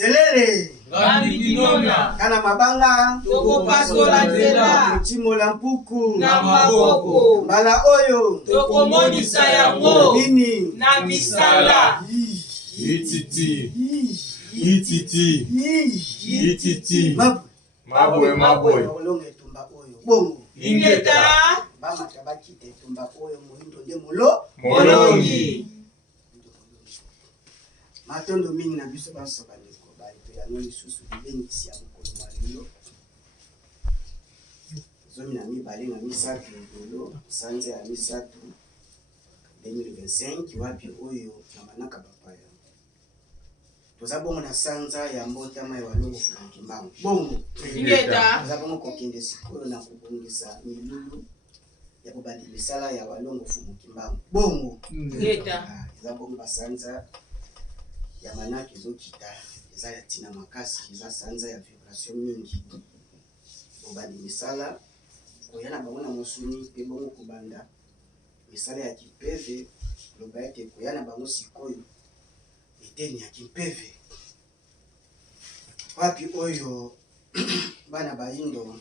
Telele. Ngandikinonya. Kana mabanga. Toko pasola nzela. Timola mpuku. Na maboko. Mbala oyo. Toko monisa yango. Nini. Na misala. Ititi. Ititi. Ititi. Mabwe. Mabwe. Olonge tumba oyo. Bongo. Ingeta. Bama tabaki tumba oyo muhindo nde mulo. Molongi. Matondo mingi na biso basoba ndeko bali pe yango lisusu bibengisi ya mokolo malilo. Zomi na mibale na misato ngolo sanze ya misato 2025 wapi oyo na manaka bapaya. Toza bongo na sanza ya mbotama ya walongo fuki mbango. Bongo. Ingeta. Toza bongo kokende sikoyo na kubongisa milulu ya kubadi misala ya walongo fuki mbango. Bongo. Ingeta. Toza bongo basanza ya manaki ezokita eza ya tina makasi eza sanza ya vibration mingi obandi misala koyana bango na mosuni mpe bongo kobanda misala ya kimpeve loba ete koyana bango sikoyo eteni ya kimpeve wapi oyo bana bayindo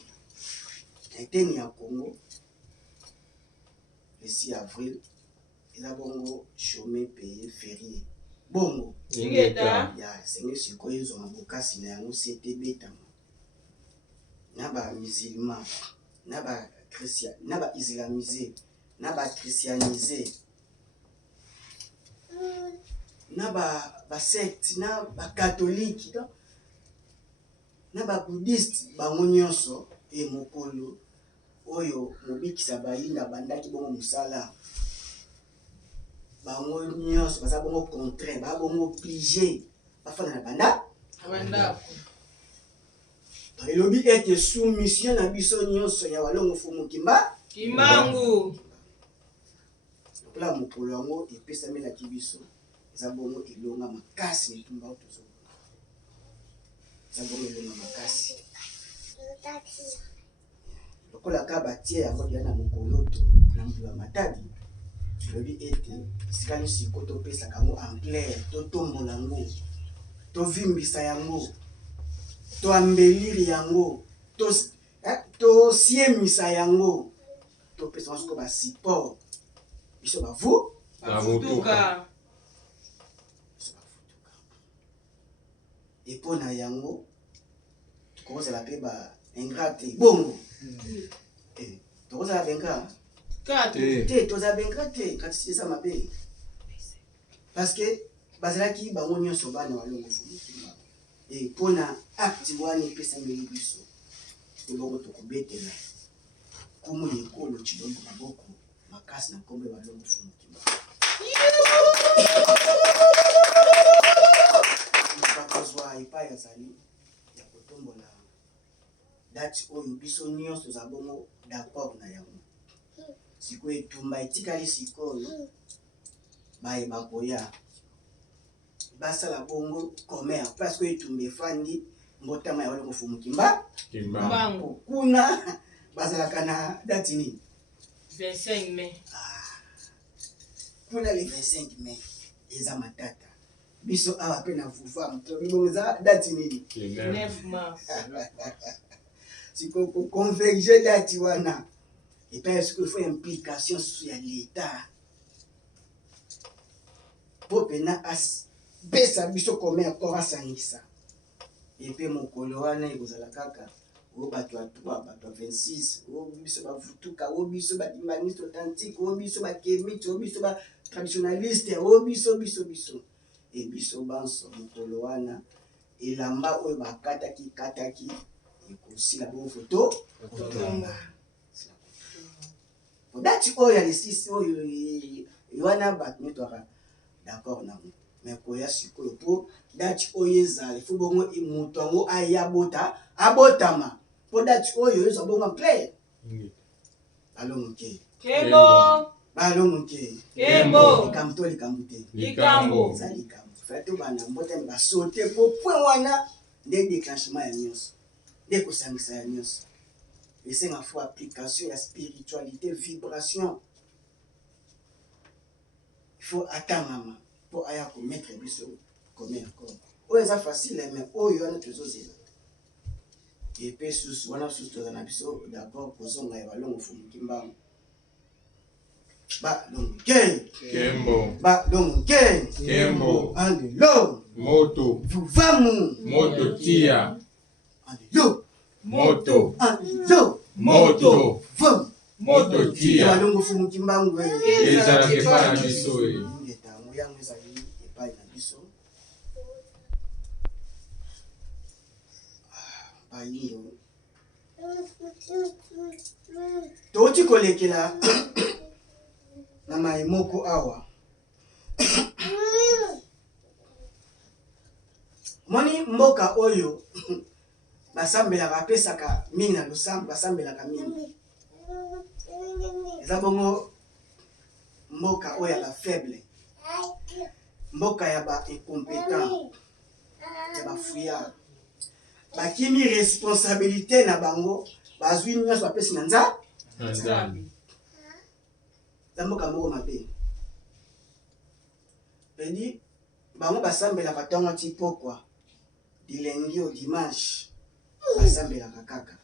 eteni ya Congo le 6 avril eza bongo chômé payé férié. Bongo. Ingeta. Ya senge sikoyo zo mabokasi na yango sete betama. Naba musulman, naba chrétien, naba islamisé, naba christianisé. Naba secte, naba catholique, naba bouddhiste bango nyonso e mokolo oyo mobikisa bayinda bandaki bongo musala. Bango nyonso baza bongo contraire ba bongo obligé bafana na banda Wanda. elobi ete soumission na biso nyonso ya walongo fumu Kimbangu. lokola mokolo yango epesamelaki biso eza bongo elonga makasi mitumba oyo tozomona eza bongo elonga makasi lokola ka batie yango dia na mokolo to na mbula matadi elobi ete esika nyonso siko topesaka yango en clair totombola yango tovimbisa yango toambeliri yango tosiemisa yango topesa siko basupport biso bavu Bafutuka. epo na yango tokozala mpe ba ingrat te bongo tokozala benga te toza benga te kati eza mabe parce que bazalaki bango nyonso bana walongo fumukima epo na acte wana epesameli biso ebongo tokobetela kumu ekolo chilombo maboko makasi na nkombo ya walongo fumukima bakozwa epai azali ya kotombola date oyo biso nyonso toza bongo d'accord na yango sikoyo etumba etikali sikoyo bayeba koya basala bongo commer parce que etumba efandi mbotama ya walongo fumukimba Kimbangu. kuna bazalaka na date nini 25 mai. kuna le 25 mai eza matata biso awa mpe na vuva bongo eza date nini 9 mars. sikoyo koconverge date wana epai sikoyo ifo implication susu ya l'État mpo pena apesa biso kome akor asangisa epe mokolo wana ekozala kaka oyo bato ya 3 bato ya 26 oyo biso bavutuka oyo biso badimbaniste authentique oyo biso bakemite oyo biso batraditionaliste oyo biso ebiso banso mokolo wana elamba oyo bakataki ekosila bongo foto kotonga dati oyo ya lesisi oyo wana bato netwaka d'accord nango me koya sikoyo mpo dati oyo ezala ifo bongo moto yango abotama mpo dati oyo ezwa bongo clair balongo ke Kembo. balongo ke Kembo. likambo to likambo te Likambo. eza likambo fai to bana mbotami basaute mpo point wana nde déclenchement ya nyonso nde kosangisa ya nyonso esenga fo application ya spiritualité vibration il faut atangama pour aya komettre biso comme accord oyo eza facile mais oyo wana tozozela epe susu wana susu toza na biso d'abord kozonga ya balongo fumuki mbango balongo ke Kembo. balongo ke Kembo. andelo Moto. vuvamu Moto tia. andelo Moto. andelo Moto. vuvamu Moto tia. balongo fumuki mbango Ezalaka epai na biso ye. ngetango yango ezali epai na biso bayindo touti kolekela na mai moko awa moni mboka oyo basambelaka bapesaka mingi na losambo basambelaka mingi eza bongo mboka oyo ya bafaible mboka ya baincompétent ya bafuyard bakimi responsabilité na bango bazwi nyonso bapesi na Nzambe. eza mboka moko mabe pedi bango basambelaka ntango ti pokwa dilengi o dimanche basambelaka kaka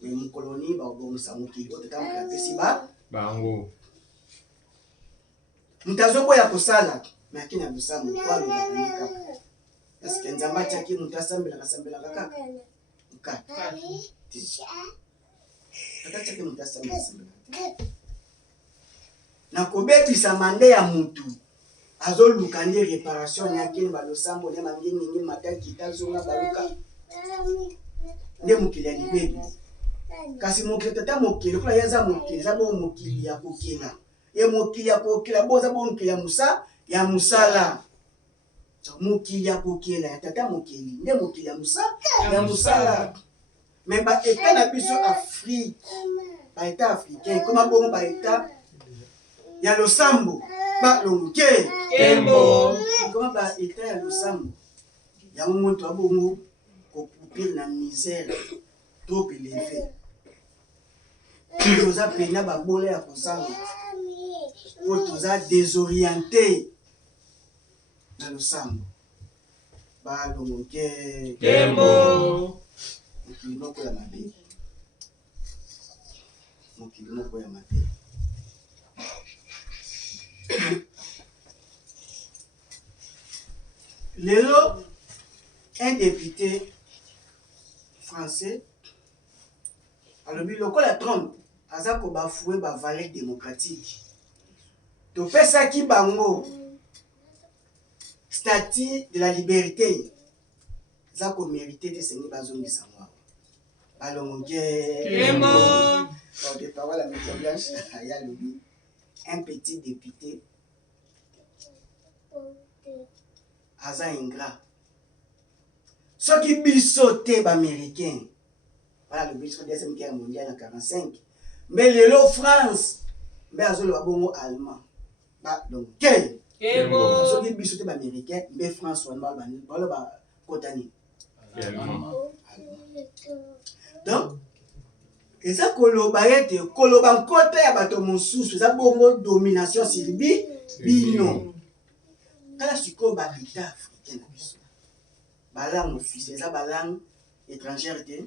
me mokoloni babongisa mokili oyo tata mokili apesi Bango. moto azoboya kosala me akini ya losambo po alobaka ye kaka parceke nzambe atiaki moto asambelaka kaka nkata tata atiaki moto asambelaka na kobebisama nde ya motu azoluka nde réparation yakini balosambo nde mangingingi matakita azonga baluka nde mokili ya libebi kasi mokili tata mokili mpona ye eza mokili eza bongo mokili ya kokela ye mokili ya kokela bo eza bongo mokili ya mosala mokili ya kokela ya tata mokili nde mokili ya mosala me baeta na biso afrique baeta africain koma bongo baeta ya losambo balongo ke Kembo. koma baeta ya losambo yango moto abongo kokupire na misère trop élevé toza pena babola ya kosanga po toza désorienté na losambo balongo ke Kembo. mokili moko ya mabe mokili moko ya mabe lelo un député français alobi lokola Trump aza kobafue bavaleur démocratique topesaki bango statut de la liberté eza komérite te sengi bazongisa ngo balongo Kembo. de parole à Maître Blanche aya lobi un petit député aza ingrat soki biso te baaméricain wana lobi biso deuxième guerre mondiale na 45 mbe lelo France mbe azoloba bongo allemand donc ke Kembo. soki biso te baaméricain mbe France wana baloba kotani donc eza koloba ete koloba nkota ya bato mosusu eza bongo domination sur bino tala sikoyo baétat africain na biso balangue officiel eza balangue étrangère te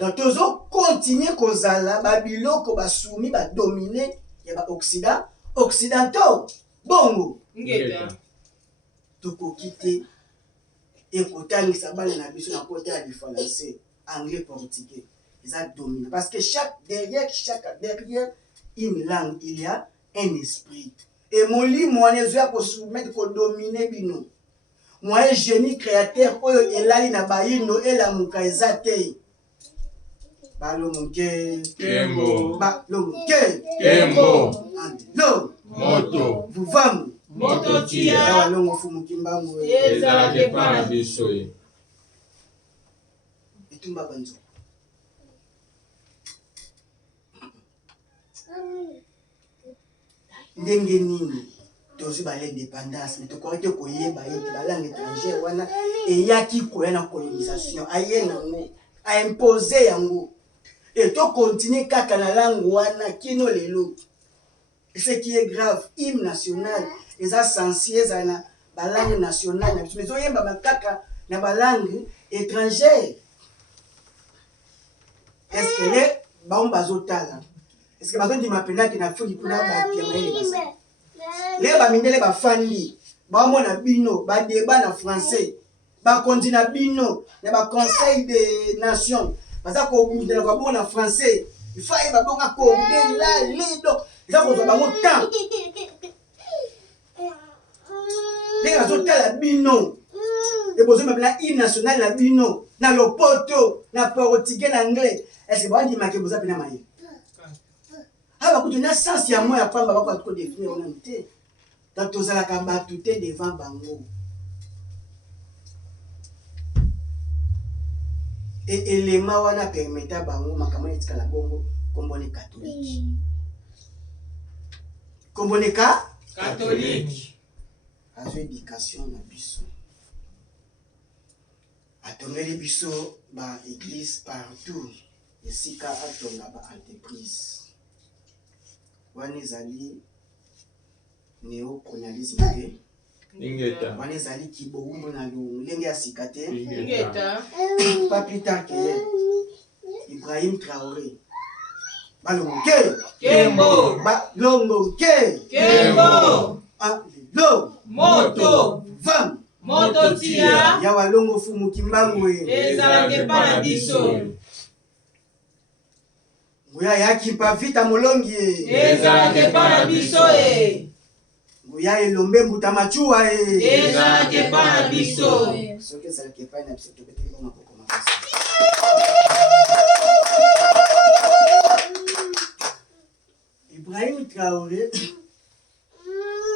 donc tozokontinue kozala babiloko basumi badomine ya baoccident occidentaux bongo Ngeta. tokoki te ekotangisa bana na biso na kota ya lifalancé anglais portugais eza dominant parce que derrière une langue il y a un esprit et molimo wana ezoya kosoumettre kodomine bino moyen génie créateur oyo elali na bayindo elamuka eza te balongo ke Kembo. balongo ke Kembo. andelo Moto. vuvamu Moto tia. awa longo fumuki mbangu Ezalaka epai na biso ye. etumba banzo ndenge nini tozwi balindépendance me tokoki te koyeba ete balangue étrangère wana eyaki koya na colonisation aye nango aimpose yango e tokontinue kaka na langue wana kino lelo ce qui est grave hymne national eza sensi ezala na ba langue nationale na biso mais oyemba makaka na ba langue étrangère. Est-ce que les baum bazotala est-ce que bazondima pena ke na fuli kuna ba pia mayele basa les ba mindele ba fandi ba mona bino ba débat na français ba continue bino na ba conseil des nations baza ko bundela ba bona français il faut ba bonga ko de la lido za ko ba mo temps les bazotala bino et besoin maintenant hymne national la bino na lopoto na portugais na anglais. Est-ce que vous avez dit que vous avez dit que vous avez dit que sens ya moi ya pamba bako atiko définir on amité dans tozala ka batute devant bango et élément wana permettre bango makamo etikala bongo kombone catholique kombone catholique azo éducation na biso atongeli biso ba église partout esika atonga ba entreprise wana ezali néocolonialisme Ingeta. wana ezali kiboumbu na lolenge ya sika te Ingeta. pas plus tard que Ibrahim Traoré balongo ke Kembo. balongo ke Kembo. lo Moto. vam Moto tia. ya walongo fumu kimbangu Ezalaki epa na biso. nguya yaki mpa vita molongi Ezalaki epa na biso nguya elombe mbuta machuwa Ezalaki epa na biso. soki ezalaki epai na biso tobeteli bo maboko makasi Ibrahim Traoré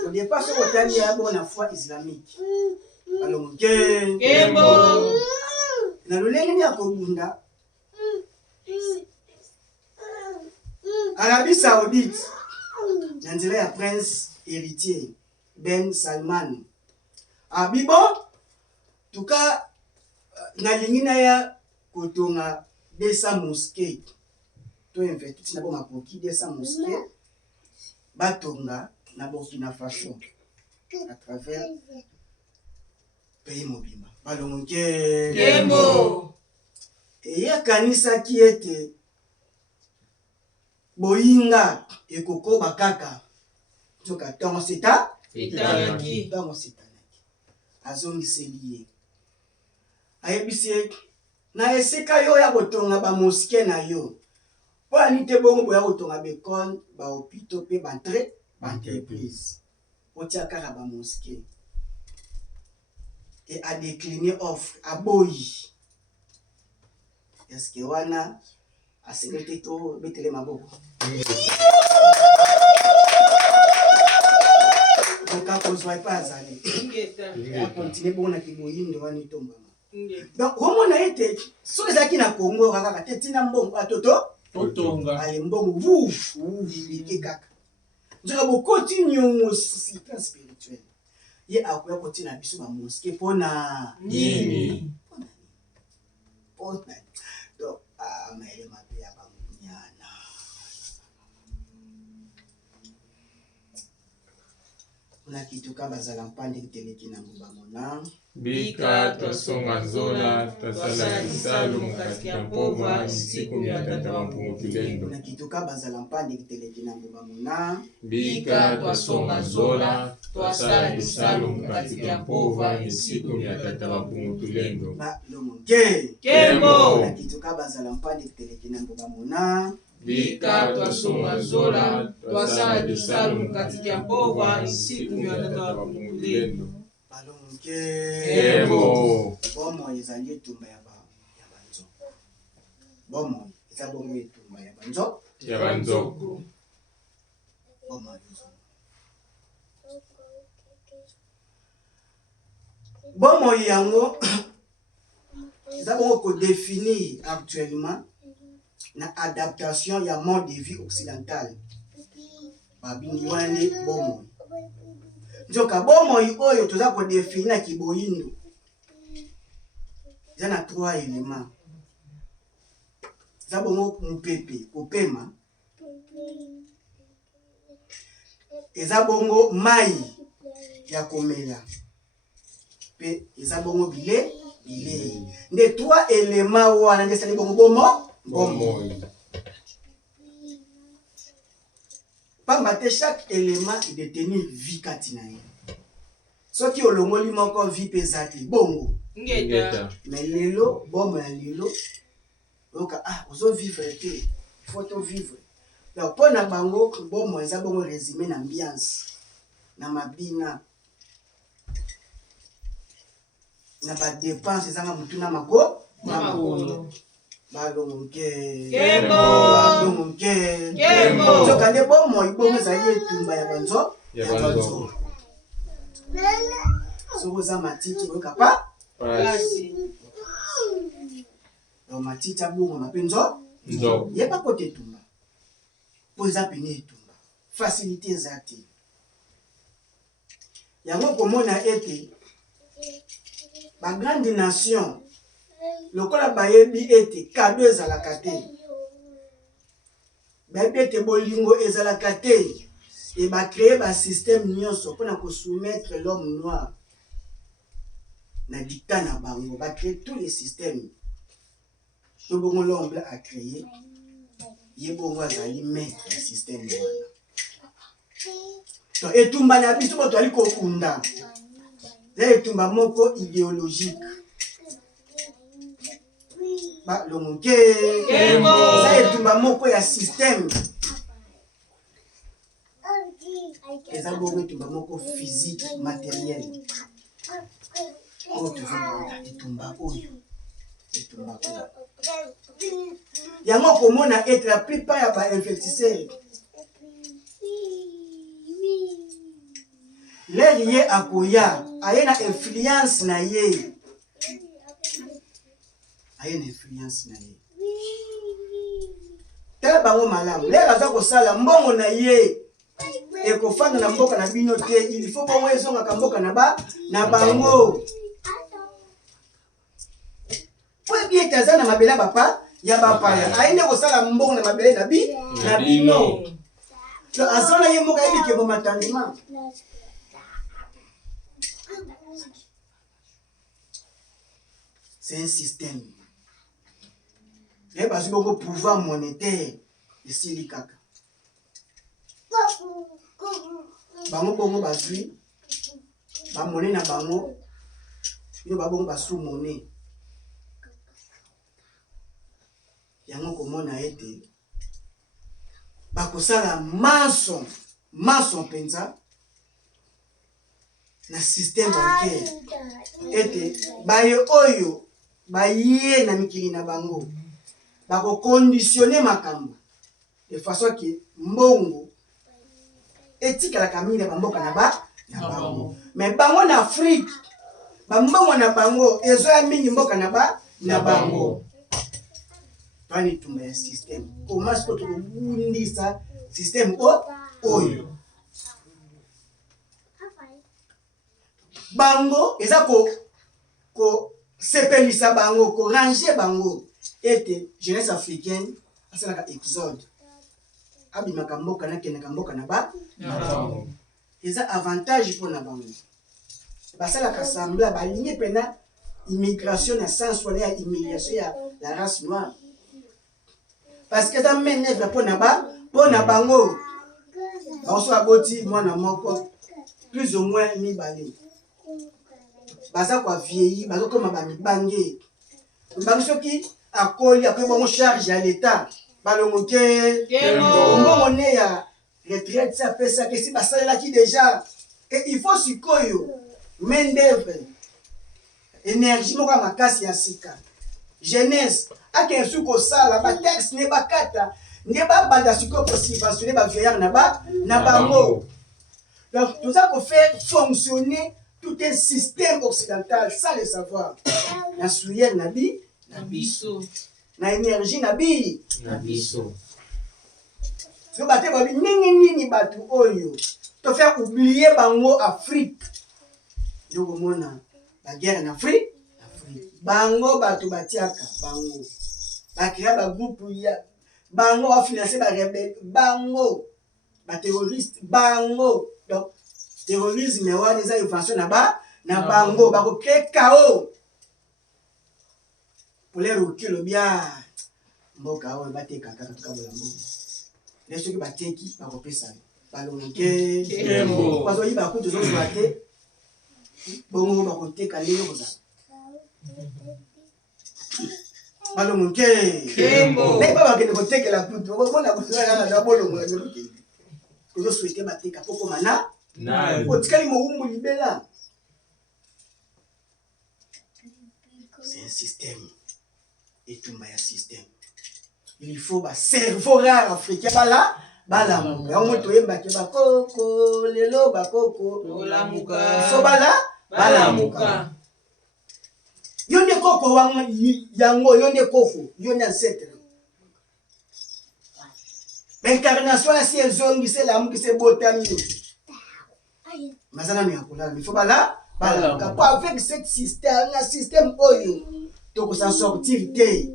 au départ ce otali ya bona foi islamique alongo ke Kembo. na lolenge ya kobunda Arabie Saoudite na nzela ya prince héritier Ben Salman abibo tuka nalingi na ya kotonga 200 mosquées to investi na bo makoki 200 mosquées batonga na Burkina Faso à travers pays mobimba balongo ke Kembo. eyakanisaki ete boyinga ekokoba kaka nzoka ntongo Etalaki. ntongo setanaki azongiseli ye ayebisi ye na esika yo ya kotonga bamoske na yo mpo ani te bongo boya kotonga bekole bahopito mpe baentreprise otia kaka bamoske e adécline offre aboyi eske wana asengeli te to betele maboko okakozwa epa azali Ingeta. akontinue bongo na kiboyindo wana etombama Ingeta. donc omona ete soki ezalaki na kongo kaka te tina mbongo atoto Otonga. ale mbongo vufu ibike kaka nzoka bokoti nyongo système spirituel ye akoya kotina biso bamoske mpona Nini. mpona donc mayele mabe ya bamunyana mpona kituka bazala mpande teleki na nguba mona Bika twasonga nzola twasala kisalo katika mpova misiku ya tata wa mpungu kilendo. mpona kituka bazala mpande teleki na nguba mona Bika twasonga nzola twasala kisalo katika mpova misiku ya tata wa mpungu kilendo. balonge Kembo. na kituka bazala mpande teleki na nguba mona Bika twasonga nzola twasala kisalo katika mpova misiku ya tata wa mpungu kilendo. balonge Kembo. bomoi ezali etumba ya banzoko bomoi eza bongo etumba ya banzoko Ya banzoko. bomoi bomoi yango eza bongo kodéfinir actuellement na adaptation ya mode de vie occidentale babingi wana nde bomoi nzoka bomoi oyo toza kodéfinir na kiboyindo eza na 3 éléments eza bongo mopepe kopema eza bongo mai ya komela pe eza bongo bilei. Nde 3 éléments wana nde sali bongo bomo. Pamba te chaque élément est détenu vie kati na ye. Soki olongoli moko vie pe ezali bongo. Ngeta. Mais lelo bomo ya lelo oka ozo vivre te. Faut to vivre. Donc pour na bango bomo eza bongo résumé na ambiance na mabina na ba dépenses ezanga mutu na mako Makono. balongo ke Kembo. balongo ke Kembo. so kande bomo ibongo ezali etumba ya banzo so oza matiti oyoka pa Pasi. donc matiti abongo mape nzo yeba kote etumba po eza pene etumba facilité eza te yango komona ete bagrande nation lokola bayebi ete kado ezalaka te bayebi ete bolingo ezalaka te e bacreye basystème nyonso mpona kosoumettre l'homme noir na dictat na bango bacreye tous les systèmes to bongo l'homme blanc a créé ye bongo azali maître ya système wana to etumba na biso bato ali kokunda eza etumba moko idéologique balongo ke eza etumba moko ya système eza bongo etumba moko physique matériel oyo tozomona etumba oyo yango komona ete la plupart ya bainvestisseur lere ye akoya aye na influence na ye tala bango malamu lere aza kosala mbongo na ye ekofanda na mboka na bino te il faut bongo ezongaka mboka na bango po ebi ete aza na mabele ya bapa ya bapaya aye nde kosala mbongo na mabele na bino aza na ye moko ayebike bomatandima c'est un système ye bazwi bongo pouvoir monétaire esili kaka bango bongo bazwi bamone na bango yo babongo basu mone yango komona ete bakosala mason mpenza na système bancaire ete baye oyo baye na mikili na bango bakoconditionne makambo de façon ke mbongo etikalaka mingi na bamboka na bango mais bango na Afrique bambongo na bango ezoya mingi mboka na bango pani etumba ya système koma siko tokobundisa système oyo bango eza sepelisa bango korange bango ete jeunesse africaine asalaka exode abimaka mboka nakendaka mboka na bango eza avantage mpona bango basalaka sembla balingi mpena immigration na sens wana ya immigration ya la race noire parce que eza manœuvre mpona bango baoso baboti mwana moko plus ou moins mibale baza kwa vieilli bazokoma bamibange bango soki akoyi bongo charge ya l'état balongo ke mbongo ne ya retraite apesaka esi basalelaki déjà et il faut sikoyo main d'œuvre énergie moko ya makasi ya sika jeunesse akende soki kosala bataxe ne bakata nde babanda sikoyo kosubventionne bavieillard na bango donc toza kofaire fonctionner tout un système occidental sans le savoir na souyer na biso na énergie na biso so bate babi nini bato oyo to faire oublier bango Afrique donc mona la guerre en Afrique bango bato batiaka bango bakria ba groupe ya bango ba financer ba rebelle bango ba terroriste bango donc terrorisme wana eza invention na bango bako créer chaos pour les recul bien mboka oyo bateka kaka tukabola mbongo les soki bateki bako pesa balonke Kembo. bazo yiba kutu zo swate bongo bako teka lelo koza balonke Kembo. ne ba bakende kotekela kutu bona kusala na bolongo na nyoki kozo souhaiter bateka poko mana Nani. otikali mowumbu libela. C'est un système. Et tout un système. Il faut un cerveau rare africain. Bala muka. On moto yemba ke bakoko lelo bakoko. Olamuka. Il faut bala muka. Yonde koko wang yango yonde koko yonde ancêtre. L'incarnation si ezongi c'est l'amour qui se botami. Mazana mi akola. Il faut bala muka. Avec ce système, un système oyo. Donc s'en sortir té.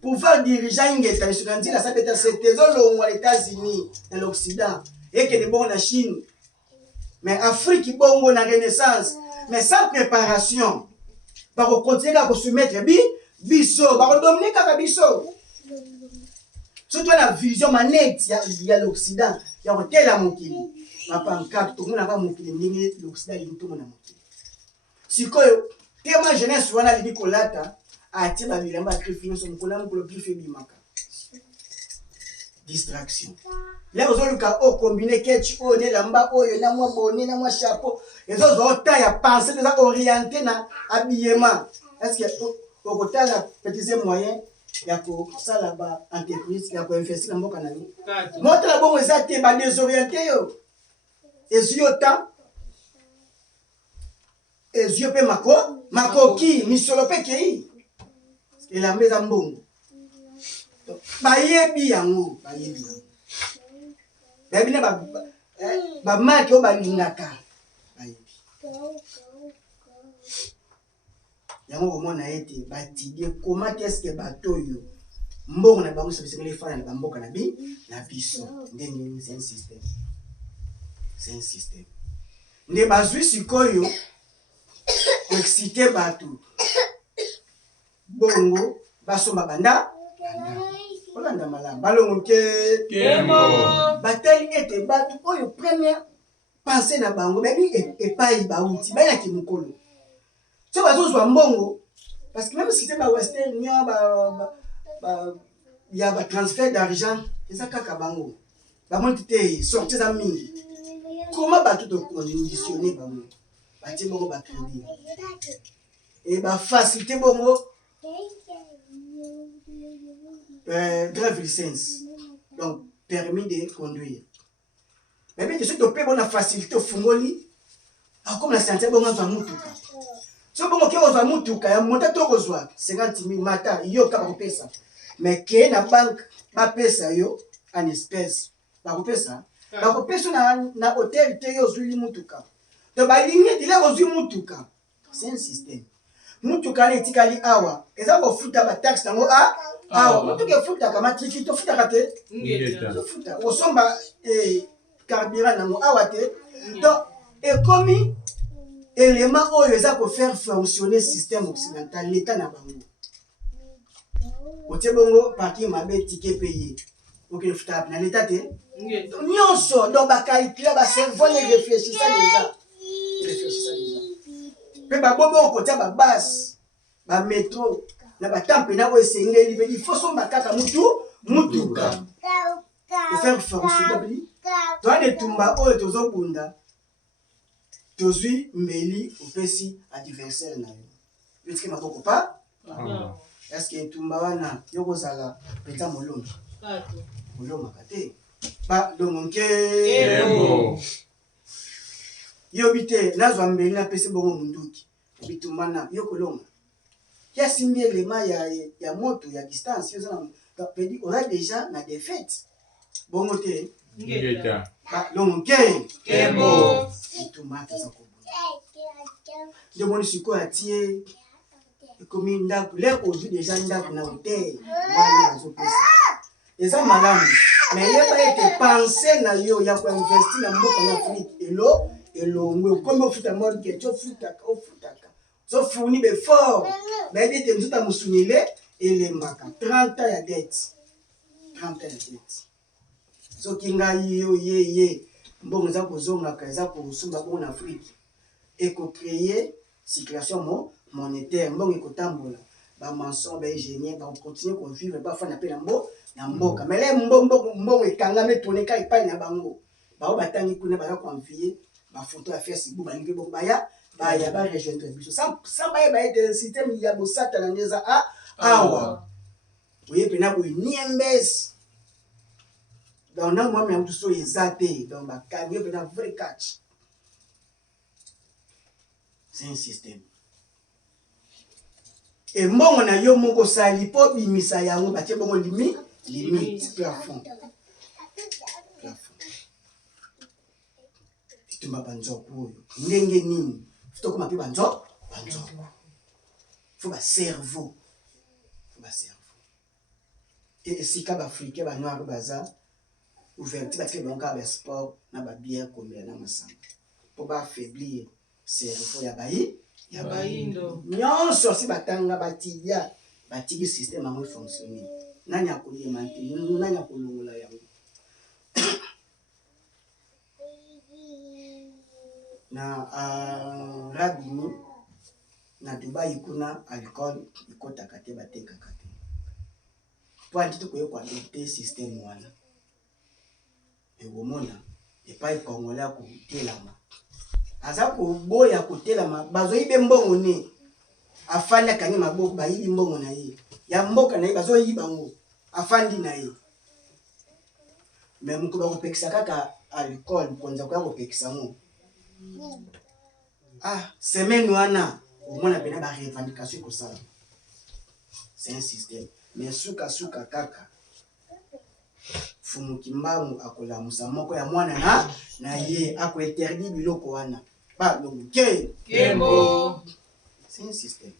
Pouvoir dirigeant ingeta sukanzi la sabeta c'était zolo aux États-Unis dans l'Occident et que de bon la Chine. Mais Afrique bongo na renaissance mais sans préparation. Par continuer à se mettre biso, par dominer kaka biso. Surtout la vision manette il y a l'Occident, il y a hôtel à mokili. Ma pancarte tout le monde a mokili ndenge l'Occident il tout le monde a mokili. Sikoyo tema jeunesse wana libi kolata ati ba bilamba krifino so mkola mkolo kife bimaka distraction là ozoluka o combiner ketch o ne lamba oyo na mwa bonnet na mwa chapeau ezo zota ya penser déjà orienté na habillement est-ce que au kotala petits moyens ya ko sala ba entreprise ya ko investir na mboka nani montre la bongo eza te ba désorienté yo ezio temps ezio pe makoki misolo pe kei la meza mbongo bayebi yango bayebi na bamaki oyo balingaka bayebi yango komona ete batidie koma te eske bato oyo mbongo na bango sabisengeli efana na bamboka na biso ndenge c'est un système nde bazwi sikoyo koexcite bato bongo basomba banda olanda malamu balongo Kembo. batali ete bato oyo première pensée na bango babi epai bauti bayaki mokolo so bazozwa mbongo parce que même si c'était ba western union ya ba transfert d'argent eza kaka bango bamoni te sorti za mingi comment bato to conditionner bango batie bongo bacrédit et bafacilité bongo grave licence donc permis de conduire mais bien sûr topé bona facilité ofungoli comme la santé bongo za mutuka so bongo ke ozwa mutuka ya monta to kozwa 50,000 mata yo ka bakopesa mais ke na banque bapesa yo en espèce bakopesa na hôtel te yo zuli mutuka to balingi dile ozwi mutuka c'est un système mutuka na etikali awa eza kofuta ba taxe nango awa mutuka efutaka matriki tofutaka te tofuta osomba carburant nango awa te donc ekomi élément oyo eza kofaire fonctionner système occidental l'état na bango otie bongo parking mabe ticket payé okende futa na l'état te nyonso donc bakalcule bacerveau ne réfléchissa déjà pe babobo okotia babase bametro na batampe na oyo esengeli pe il faut somba kaka mutuka faire fonctionner toane etumba oyo tozobunda tozwi mbeli opesi adversaire na yo yotike maboko pa eske etumba wana yo kozala mpenza molomaka te balongonke yobi te nazwa mbeli napesi bongo munduki bitumba na yo kolonga yasimbi elema ya moto ya distance yo pedi oza déjà na défaite bongo te balongonke bitumba toza kobunda nde moni sikoyo atie ekomi ndako lere ozwi déjà ndako na hotel wana bazopesa eza malamu mais yeba ete pense na yo ya koinvesti na mboka na Afrique elo et l'ongo comme au foot à mort que tu foutaka so fourni be fort mais dit te mzuta musunile et les maka 30 ans ya dette 30 ans ya dette so kinga yo ye mbongo za kozonga kaza ko sumba ko na Afrique et ko créer circulation monétaire mbongo ko tambola ba maçon ba ingénieur ba continuer ko vivre ba fa na pe na mboka mais les mbongo ekangame tourner ka ipai na bango ba batangi kuna ba confier ba photo à Facebook ba lingi bo baya ba rejoindre biso sans ba être système ya bosata na neza awa oye pena ko niembes dans na moi même tout so ezate dans ba kagye pena vrai catch c'est un système et mbongo na yo moko sali po bimisa yango batie bongo limite plafond tumba banzoko ndenge nini tokoma pe banzoko faut ba cerveau et sika ba africain ba noir baza ouverture parce que bon ka ba sport na ba bière comme na masamba pour ba affaiblir cerveau ya bayindo nyonso si batanga batia batiki système en fonctionner nani akolimante nani akolongola yango na rabini na Dubai kuna alcool ikotaka te batekaka te po andi ko yoko adopter système wana e bomona epai kongola ko telama aza ko boya ko telama bazo ibe mbongo ne afanya kani maboko bayibi mbongo na ye ya mboka na ye bazo yiba ngo afandi na ye même ko ba ko pekisa kaka alcool konza ko pekisa ngo semaine wana au moins la ba revendication ko ça c'est un système mais suka kaka fumu kimbamu akola musa moko ya mwana na ye ako interdit biloko wana ba longo kembo c'est un système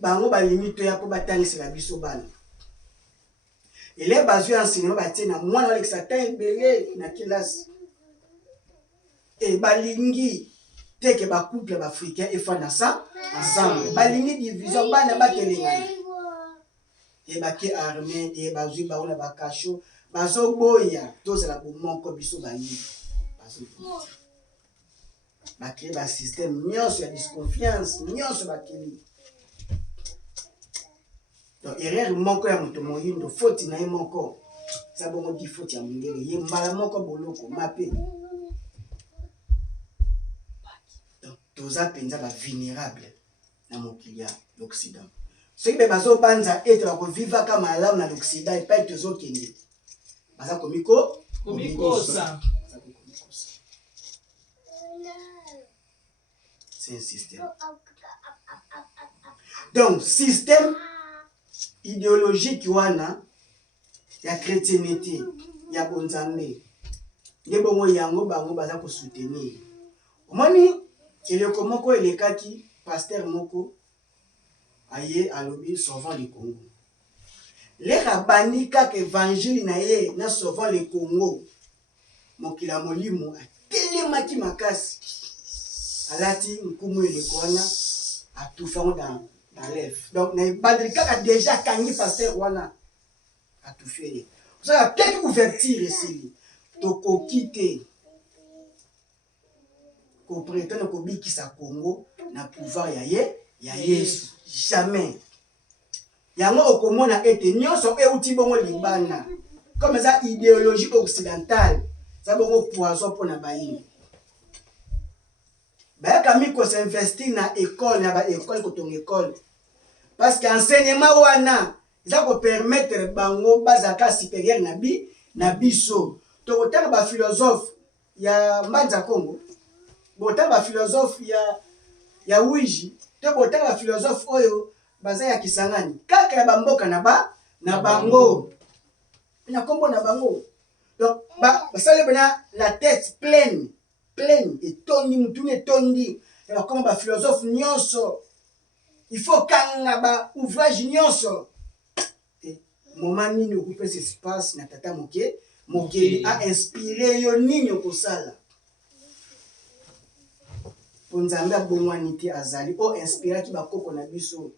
bango ba limite ya po batangisa la biso bana ele bazui enseignement batina mwana avec sa taille belé na classe et balingi teke ba couple ba africain et fana ça ensemble balingi division bana batelingana et bake armée et bazui ba ona ba kasho bazo boya tous la bomoko biso bayi bazo ba créer ba système nyonso ya disconfiance nyonso ba kili donc erreur moko ya moto moyindo faute na ye moko ça bongo di faute ya mungele ye mbala moko boloko mape toza penza ba vulnérable na mokili ya l'Occident soki be bazo banza ete bako vivre kama malamu na l'Occident et pas tozo kende baza komikosa c'est un système donc système idéologique wana ya chrétienté ya bonzambe nde bongo yango bango baza ko soutenir omoni eleko moko elekaki pasteur moko aye alobi sauvant le Congo leka bandi kaka évangile na ye na sauvant le Congo mokila molimo atelemaki makasi alati nkumu eleko wana atufango dans l'œuf donc na bandeli kaka déjà kangi pasteur wana atufele ça peut-être ouverture ici tokoki te ko prétendre ko bikisa Congo na pouvoir ya Yesu jamais yango okomona ete nyonso euti bongo libana comme ça idéologie occidentale ça bongo poison pona bayini bayaka miko s'investir na école na ba école kotonga école parce que enseignement wana ça ko permettre bango bazaka supérieur na biso to kotanga ba philosophe ya Mbanza Congo bota ba philosophe ya Wiji to bota ba philosophe oyo baza ya Kisangani kaka ya bamboka na bango na kombo na bango donc basale bana la tête pleine et tondi mutune tondi et comme ba philosophe nyonso il faut kanga ba ouvrage nyonso et moment nini okupe cet espace na tata moke a inspiré yo nini okosala pour nzambe abongwani te azali o inspiraki bakoko na biso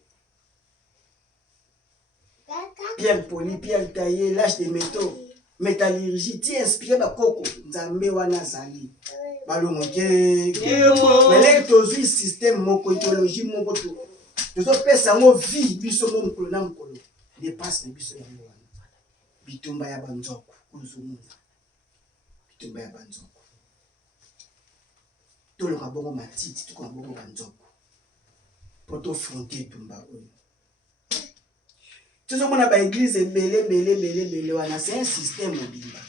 Pierre Poli, Pierre Taillé, l'âge des métaux, métallurgie, ti inspiré bakoko nzambe wana azali balongoke mais tozwi système moko idéologie moko tozopesa yango vie biso mo mokolo na mokolo dépasse na biso yango wana bitumba ya banzoko ozomona bitumba ya banzoko toloka bongo matiti tokoka bongo banzoko po tofronte etumba oyo tozomona baeglise ebele wana c'est un système mobimba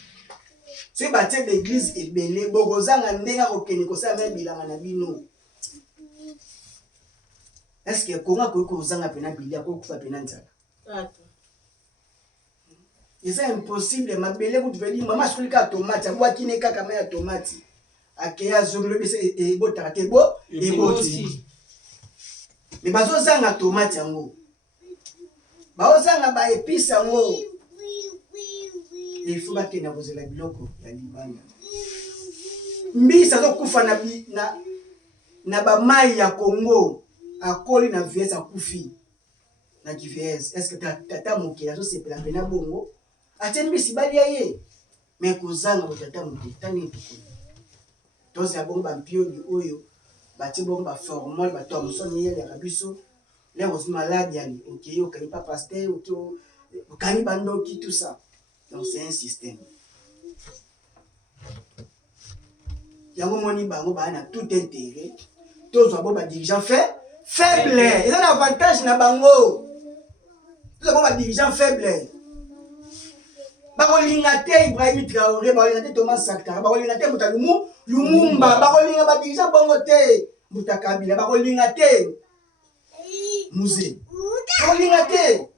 soki batie baeglise ebele bokozanga ndenge akokende kosala bilanga na bino eske kongo akoki kozanga pena bilia akokufa pena nzala eza impossible mabele kutu veli mama sokoli kaka tomate abwaki ne kaka mai ya tomate akeya azongi lobi ese ebotaka te eboti me bazozanga tomate yango baozanga baepise yango ifo bakenda kozela biloko ya libanda mbisi azokufa na bamai ya Congo akoli na viese akufi na kiviese eske tata mokili azosepela pena bongo atie mbisi balia ye me kozanga botata mokili tani etukoli tozela bongo bampioni oyo batie bongo baformole bato ya mosoni yeleka biso lero ozwi maladi yani okei okani pa pasteur okani bandoki tout ça donc c'est un système yango moni bango baa na tout intérêt tozwa bo badirigeant faible eza na avantage na bango tozwa bo badirigeant faible bakolinga te Ibrahim Traoré bakolinga te Thomas Sankara bakolinga te Muta Lumumba bakolinga badirigeant bongo te Muta Kabila bakolinga te Muze bakolinga te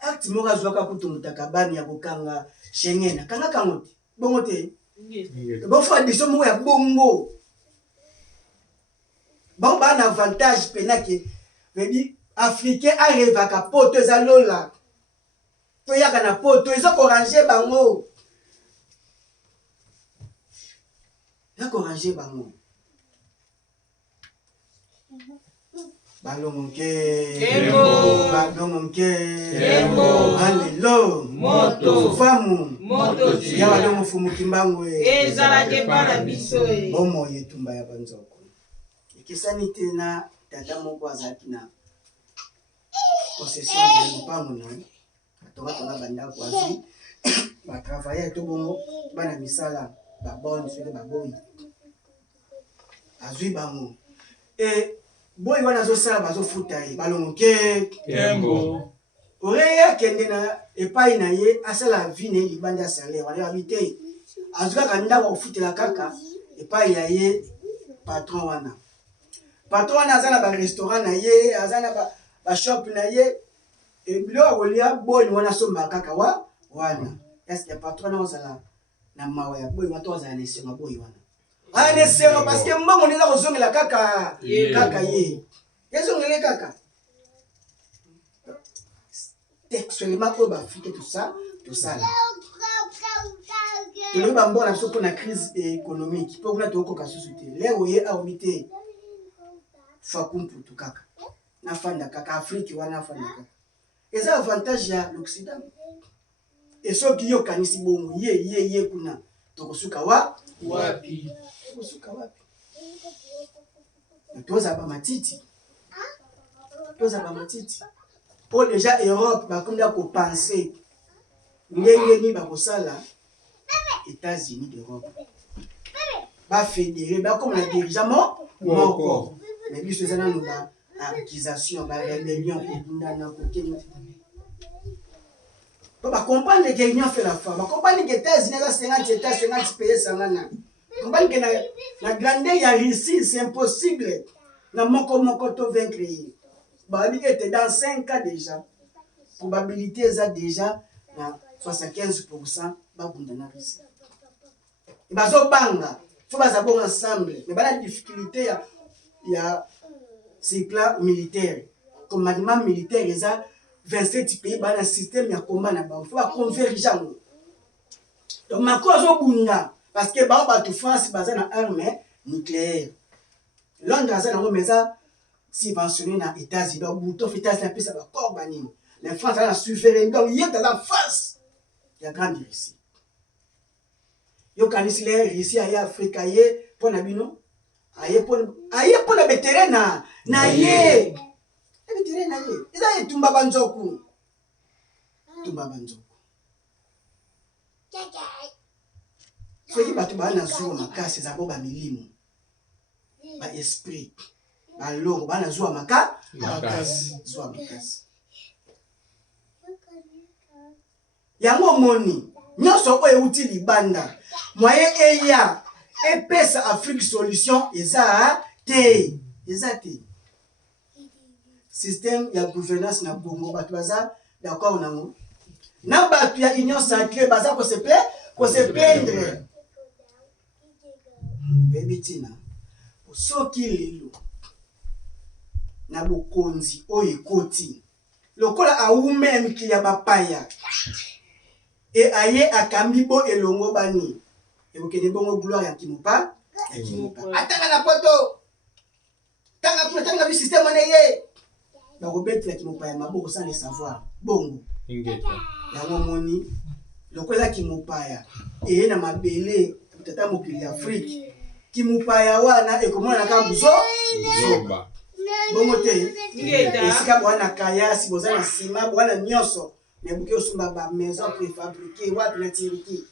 acte moko azwaka kutu mutakabani ya kokanga Schengen kanga kango te bongo te bofo décision moko ya bongo bango baa na avantage penake vedi africain arevaka poto eza lola toyaka na poto ezokorange bango ezokorange bango balongoke alelo moto famu moto ya balongo fumuki mbango ezalaki epa na biso bomo yetumba ya banzoko ekesani te na tata moko azalaki na possession ya lupango na atongatonga bandako azwi batravailleur to bongo bana misala babone soki baboyi azwi bango boyi wana azosala bazofuta ye balongoke oreye akende na epai na ye asala vi na ye libanda ya salaire wana yabi te azwi kaka ndako akofutela kaka epai ya ye patron wana aza na barestaurant na ye aza na bashop na ye biloko akolia boyi wana asombaka kaka wana eske patron wana ozala na mawa ya boyi wana to ozala na esengo ya boyi wana ane sema parce que mbongo neza kozongela kaka ye ezongele kaka textuellement oyo baafrike tosala tolobi bambongo na biso mpona crise économique mpo kuna tokokoka susu te lero ye aobi te fakumputu kaka nafanda kaka afrike wana afanda kaka eza avantage ya l'Occident esoki yokanisi bongo ye kuna tokosuka wapi toza bamatiti po deja Europe bakomda kopense ndenge nini bakosala États-Unis d'Europe bafédéré bakoma na dirigeant moko mais biso eza nano accusation barébellion kobundana kokende po bacomprendre que union fait la femme bacomprendre que États-Unis eza 50 états 50 pays sangana comprendre que la grandeur ya Russie c'est impossible na moko to vaincre ye babi ete dans 5 ans déjà probabilité eza déjà na 75% babunda na Russie bazobanga faut baza bon ensemble mais bala difficulté ya c'est plan militaire commandement militaire eza 27 pays bana système ya combat na ba faut converger donc Macron azobunda parce que bato France baza na arme nucléaire. Londres aza nango meza subventionné na États-Unis. Donc bouton États-Unis apesa ba corps banini. Mais France a la souveraineté. Donc il y a dans la face. Il y a grande Russie. Yo kanisi le Russie aye Afrika ye pona bino. Aye pona betere na ye. Betere na ye. Eza etumba banzoku. Tumba banzoku. Soki bato bana zuwa makasi za bo ba milimo. Ba esprit. Ba longo bana zuwa makasi. Zuwa makasi. Yango moni. Nyonso oyo euti libanda. Moyen eya epesa Afrique solution eza te. Système ya gouvernance na Congo bato baza d'accord nango. Na bato ya union sacrée baza ko se plaindre. Bebitina. Soki lelo na bokonzi oyo ekoti. Lokola aume mikili ya bapaya. Et aye akambi bo elongo bani. Et vous kenez bongo gloire ya kimupa. Atanga na poto. Tanga bi système oneye. Ba robet la kimupa ya maboko sans le savoir. Bongo. Ingeta. Ya momoni. Lokola kimupa ya. Et na mabele tata mokili ya Afrique. Kimupa ya wana ekomona ka buzo. Zoba. Bongo te. Esika bwana kayasi bozana sima bwana nyonso. Mais vous avez une maison préfabriquée, ou une tiriki.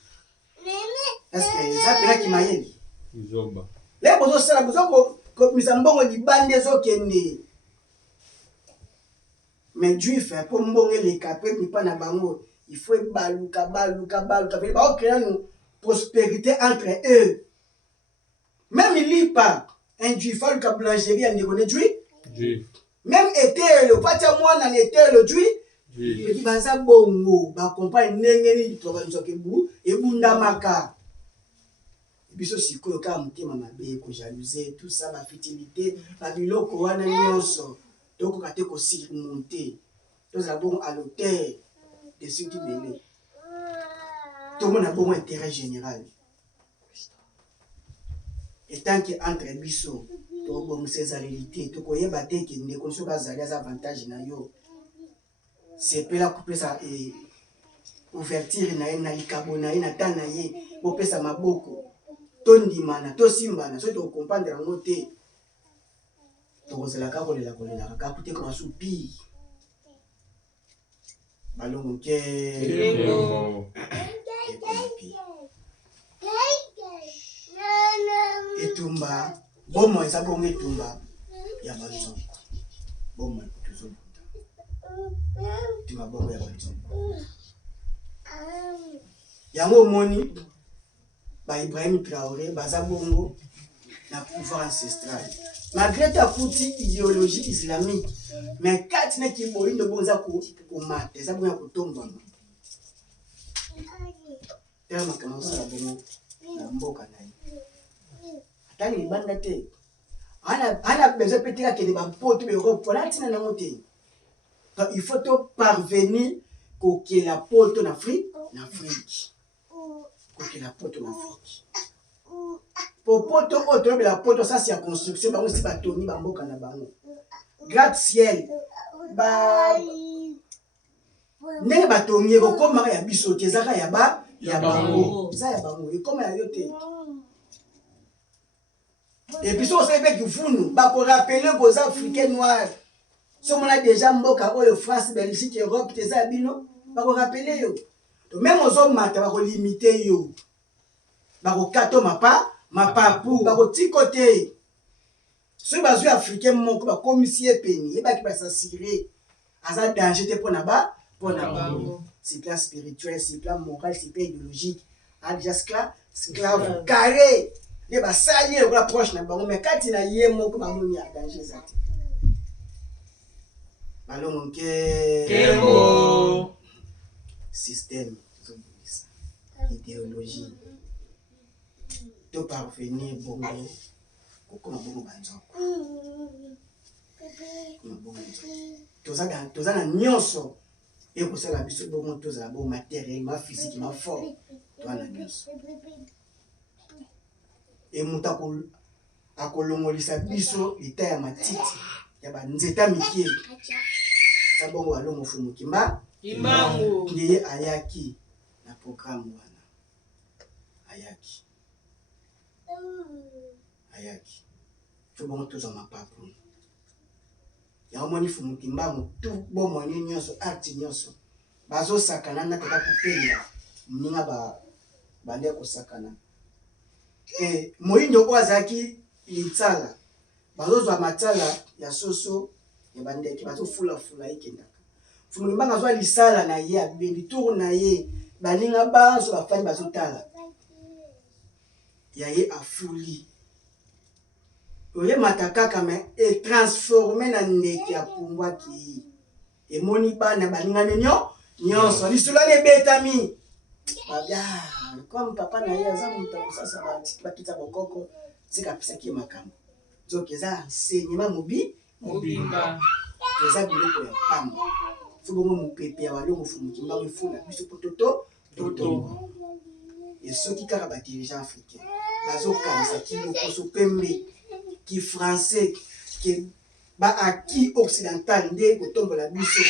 Est-ce que ça peut être qui m'a dit? Les besoins, c'est la besoin que nous avons dit bandes qui mais Dieu fait pour m'bonner les capés, mais pas na bango. Il faut baluka. Il faut créer une prospérité entre eux. Même il lit pas. Un Dieu fait le boulangerie, on est Dieu. Même été le patia moi dans été le Dieu. Petit baza bongo ba compagne nengeni to ba nzoke bu ebunda maka biso sikoyo ka mutema mabe ko jalouser tout ça ba futilité ba biloko wana nyonso donc kate ko surmonter to za bon à l'auteur de ce qui mêlé tout le monde a bon intérêt général et tant que entre biso to bon ces réalités to ko yeba te ki ndeko so ba zali za avantage na yo. C'est pour la couper ça et ouverture na likabo na tana ye opesa maboko tondimana to simbana so to comprendre ngo te to kozela ka kolela ka kute ko masupi balongo ke etumba bomo eza bongo etumba ya banzo bomo tuzo tu bongo ya banzo yango moni ba Ibrahim Traoré baza bongo na pouvoir ancestral malgré ta kuti idéologie islamique mais kati na kiboli ndo bonza ko mate za bongo ko tomba tellement comment ça bongo na mboka na ye atani libanda te ana besoin peut-être que les bapoto Europe voilà tina na moté. Donc il faut parvenir que la porte en Afrique, que la porte en Afrique. Pour porte autre la porte ça c'est la construction ba aussi ba toni ba mboka na bango. Gratte-ciel ba ne ba toni ko koma ya biso kezaka ya bango. Ça ya bango et comme ya yote. Et puis ça c'est avec vous ba ko rappeler aux Africains noirs. Si on a déjà mboka oyo France, Belgique, Europe, tes abino, ba ko rappeler yo. Donc même aux hommes mata ba ko limiter yo. Ba ko kato mapa pour ba ko ti côté. Ce bazou africain mon ko ba commissaire peni, e ba ki ba s'assurer aza danger te pona ba. C'est plan spirituel, c'est plan moral, c'est plan idéologique. A déjà esclave carré. Les ba sali ko approche na bango mais kati na ye mon ko ba moni a danger ça. Allons Kembo système idéologie to parvenir bongo kokoma bongo banzo toza na nyonso et kosala biso bongo toza bongo matériel ma physique ma forme to na nyonso et muta akolongolisa biso lita ya matiti ya banzeta mikie za bongo alongo fumu kimba Kimbangu ndiye ayaki na programme wana ayaki fo tuzo mapapu ya omoni fumu kimbangu tu bomo nyonso art nyonso bazo sakana na tata kupenda mninga bande kosakana moindo oazaki litsala bazozwa matsala ya soso ya bandeki bazofula ikendaka fumu kimbangu azwa lisala na ye abendi tour na ye baninga banso bafani bazotala ya ye afuli oye matakaka me transformé na ndeke ya pumbwaki emoni bana balingane nyonso lisolo ebetami babia comme papa na ye aza moto akosasa bakita bokoko sikapisaki makambo nzoki eza enseignement mobimba eza biloko ya pamba fo bongo mopepe ya balongo fumu kimbangu efula biso po totongo e soki kaka badirigant africain bazokanisa kilokoso pembe ki français ki acquis occidental nde kotombola biso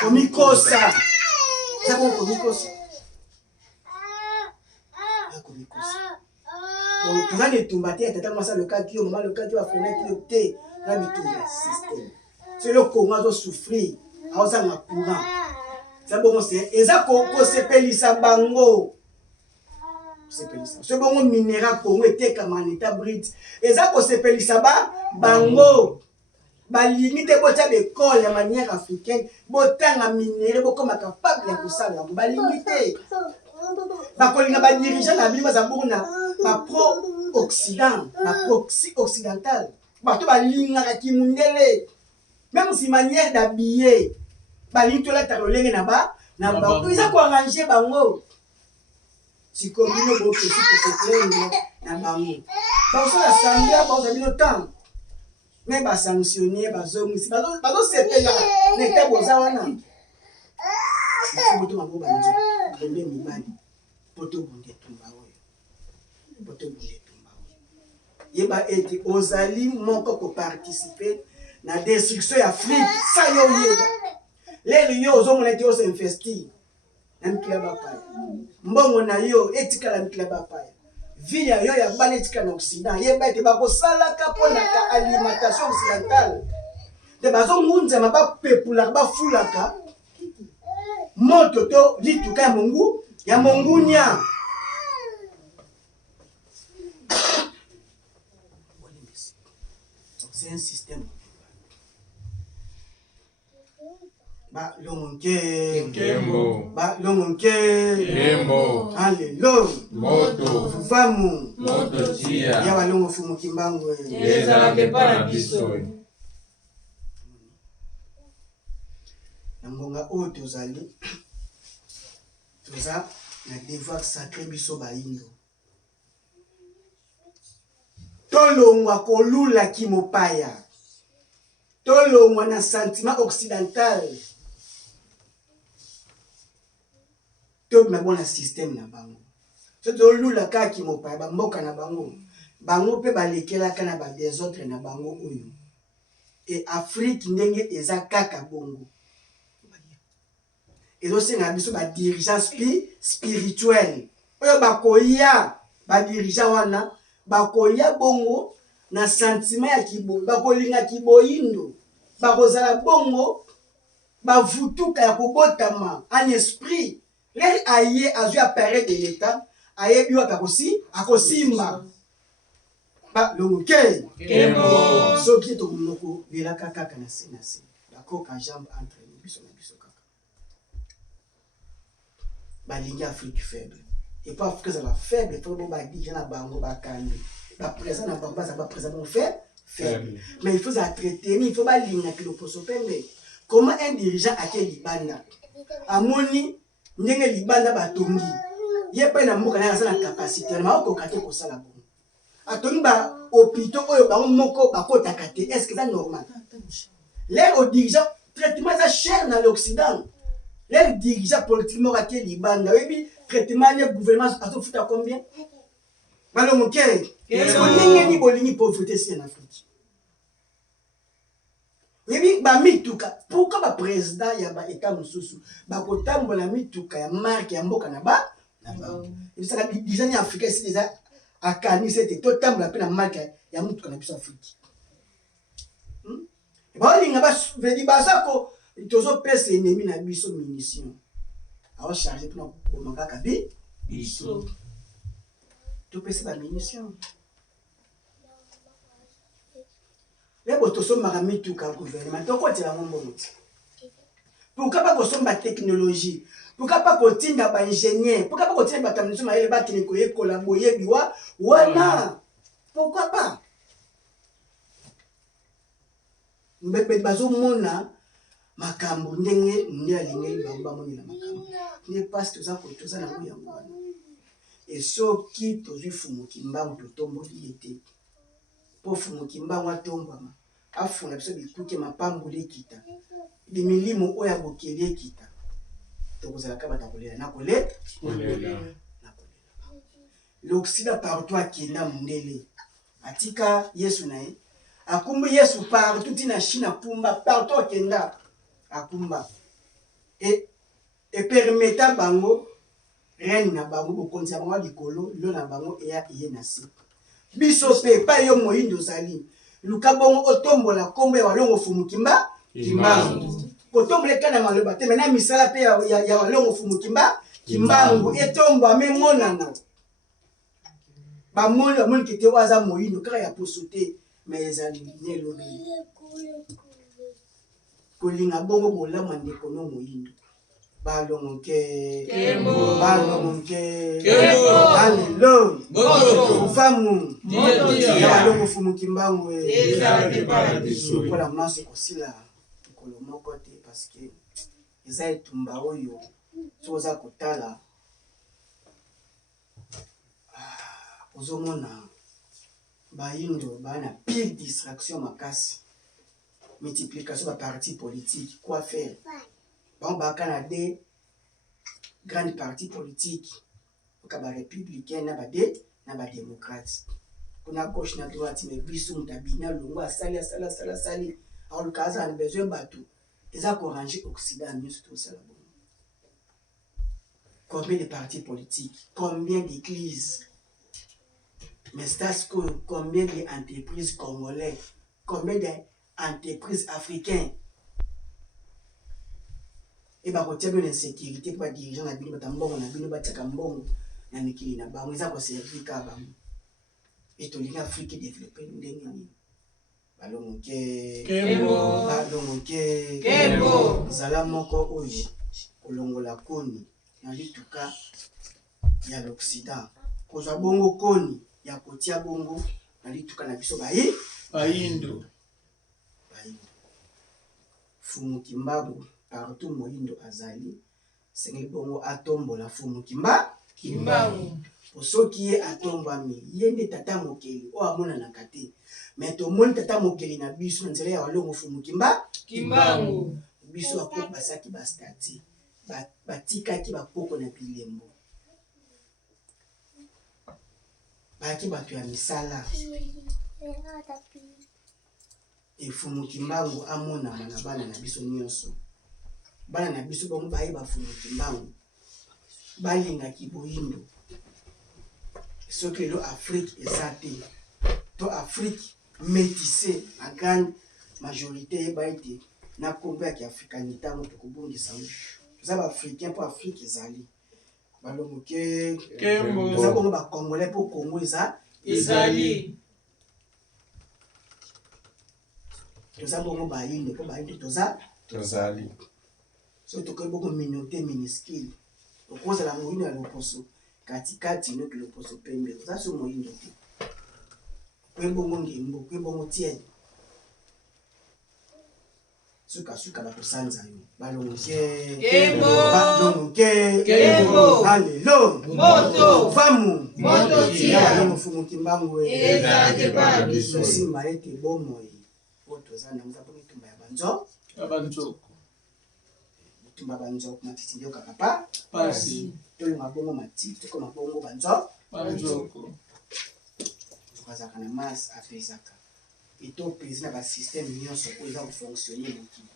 komikosa eza bongo komikosa donc toza na etumba te tata mwasi alokaki yo mama alokaki yo afrenaki yo te na bitumba ya système so elo kongo azosouffrir aozanga courant eza bongo eza kosepelisa bango so bongo minera kongo etekama na état brut eza kosepelisa bango balingi te botya bekole ya manière africaine botanga minere bokoma capable ya kosala yango balingi te bakolinga badirigant na bino baza bongo na bapro-occident bapro-occidental bato balingaka kimundele même si manière d'habiller balingi tolata lolenge na bango eza koarrange bango sikomino bopesi koseplenge na bango bazosala sambia baoza bino temps me basanctionne bazongisi bazosepela nete boza wana boto bango banzo bonde mibali poto bonde tumba oyo yeba ete ozali moko koparticipe na destruction ya Afrique sa yo yeba lelo yo ozomona ete osinvestir na mikila bapaya mbongo na yo etikala mikila bapaya vie ya yo ya bana etikala na Occident yeba ete bakosalaka mpona ka alimentation occidentale te bazongunzama bapepulaka bafulaka moto to lituka ya mongunya c'est un système Kembo alelo moto famu moto tia ya balongo fumu kimbangu ezalaka epai na biso na ngonga oyo tozali toza na devoir sacré biso baindo tolongwa kolula kimopaya tolongwa na sentiment occidental tobima bona système na bango so tolula kaka kimopaya bamboka na bango mpe balekelaka na badesordre na bango oyo e Afrique ndenge eza kaka bongo ezosenga biso badirigant spirituel oyo bakoya badirigant wana bakoya bongo na sentiment ya kiboyi bakolinga kiboyindo bakozala bongo bavutuka ya kobotama en esprit leli aye azwi appareil de l'état ayebi wapi akosimba balongoke soki tokomoko lelaka kaka na se bakoka jambe entre biso na biso kaka balingi Afrique faible et pas Afrique ezala faible fo bo badija na bango bakandi baprésent na bango baza baprésent bon faible mais il faut ça traiter il faut balinga kiloposo pembe comment un dirigeant ake libanda amoni ndenge libanda batongi ye pe na mboka na asa na capacité na okoka te kosala bongo atongi ba hôpitaux oyo bango moko bakotaka te est-ce que c'est normal les dirigeants traitement ça cher dans l'Occident les dirigeants politiquement ake libanda oui traitement le gouvernement azofuta combien balongoke Parce que ni bolingi pauvreté si en Afrique. Oui, ba mituka pourquoi ba président ya ba état mususu ba kotambola mituka ya marque ya mboka na ba na ba. Ça la design africain c'est déjà akani c'était totambola pe na marque ya mutuka na biso Afrique. Ba linga ba vedi ba sako tozo pesa ennemi na biso munition. A charger pour na bomaka kabi biso. To pesa ba munition. Mais bon, tous les mituka gouvernement, donc quoi tu as mon bon. Pourquoi pas qu'on soit la technologie? Pourquoi pas qu'on tienne ba ingénieur? Pourquoi pas qu'on tienne ba tamisou maïle ba tinikoye collaborer biwa? Wana. Pourquoi pas? Mbebe bazo mona makambo ndenge ndé alingeli ba moni na makambo. Ne passe tout ça pour tout ça na moya mwana. Et so qui tozu fumu kimbangu to tombo liete. Pour fumu kimbangu atombama. Afuna biso bikuke mapambule kita. Bimilimo oya bokele kita. Tokozala ka batakolela na kolela. L'Occident partout akenda mundele. Atika Yesu nae. Akumba Yesu partout tina Chine akumba partout akenda akumba. Et permettant bango reine na bango bokonzi ya bango likolo lo na bango eya iye na si. Biso pe pa yo moyindo zali. Luka bongo otombola kombo ya walongo fumukimba kimbangu. Kotombola kana maloba te mena misala pe ya walongo fumukimba kimbangu etombo amemonana. Ba moni kete waza moyindo kaka ya posote mezali ne lobe. Kolinga bongo bolama ndeko no moyindo. Balongo ke Kembo. Balongo ke Kembo. Alelo Moto. Famu Moto. Balongo fumukimbangu Eza ke paradiso. pour la masse kosila kolo moko te parce que eza etumba oyo soza kotala ozomona bayindo bana pire distraction makasi multiplication ba parti politique quoi faire bon bakana des grandes partis politiques ka ba républicain na ba démocrate kuna gauche na droite mais biso mutabina longo asali alors le cas a besoin bateau ils ont arrangé Occident mieux tout ça là. Combien de partis politiques, combien d'églises, mais c'est combien d'entreprises congolaises, combien d'entreprises africaines. Et bah quand il y a une insécurité pour les dirigeants na bino batambongo na bino batakambongo na mikili na bango eza ko servir ka bango. Et to linga Afrique développer ndenge ni. Balongo ke Kembo. balongo ke Kembo. zala moko oyo kolongola koni na lituka ya l'Occident. Kozwa bongo koni ya kotia bongo na lituka na biso Bayindo. Fumu kimbabu partout moyindo azali sengeli bongo atombola fumu kimbangu. Soki ye atombami ye nde tata mokeli o amona na kate mais to moni tata mokeli na biso na nzela ya walongo fumu Kimbangu. biso akoko basaki bastati batikaki bakoko na bilembo baki bato ya misala efumu kimbangu amonama na bana na biso nyonso bana na biso bongo bayeba fumu kimbangu balingaki boyindo soki lelo Afrique eza te to Afrique métissée en grande majorité yeba ete na kombo ya kiafrikanité yango tokobongisa ngo toza baafricain mpo Afrique ezali balongo ke toza bongo bacongolais mpo Congo ezali toza bongo bayindo mpo bayindo Tozali. so tokoki bongo minorité minuscule okozala moyindo ya loposo katikati noki loposo pembe toza so moyindo te kwe bongo ngembo kwe bongo tienne suka bakosanza yo balongo ke Kembo. balongo ke Kembo. alelo Moto. famu Moto tia. balongo fumu kimbangu Eza ke paradiso. simba ete bomoi oyo toza na nza bongo etumba ya banzo Abanzoko. etumba banzo matiti nde okaka pa Pasi. tolonga bongo matiti tokoma bongo banzo Banzoko. bazaka na masse apesaka eto pesa na ba système nyonso oyo eza kofonctionner mokili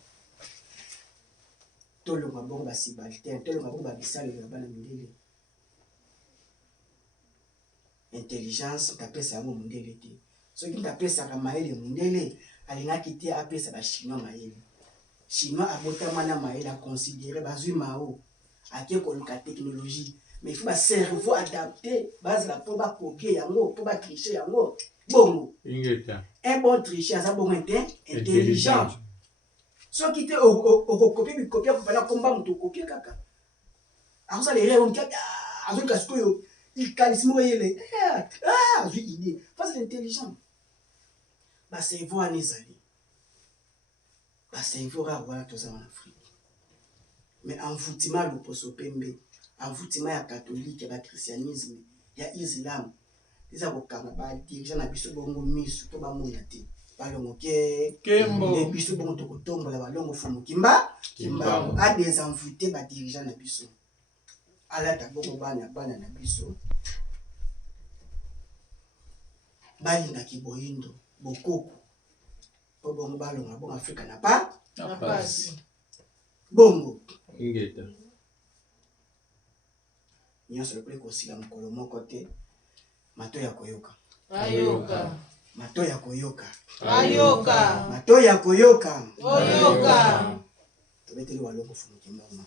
tolonga bongo basibalterne tolonga bongo babisalelo ya bana mindele intelligence tapesa yango mondele te soki ntapesaka mayele mondele alingaki te apesa bachinois mayele chinois abotama na mayele aconsidere bazwi mao ake koluka technologie mais il faut cerveau adapté bazala mpo bakopie yango mpo batriche yango bongo un bon tricher aza bongo intelligent soki te okokopie bikopie kopana komba moto okopie kaka akozala erreur oniki azolika sikoyo ikanisi moko yele azwi idée face intelligent bacerveau wana ezali bacerveau rare wana toza en Afrique mais envoûtement loposo pembe envoûtement ya catholique ya bachristianisme ya islam eza kokanga badirigant na biso bongo miso mpo bamona te balongo ke biso bongo tokotombola balongo fumu kimbango adesenvoûte badirigant na biso alata bongo bana na biso balingaki boyindo bokoko mpo bongo balonga bongo afrika na pasi bongo nyonso lokoli kosila mokolo moko te mato ya koyoka mato ya koyoka mato ya koyoka tobeteli walongo fumu kimbango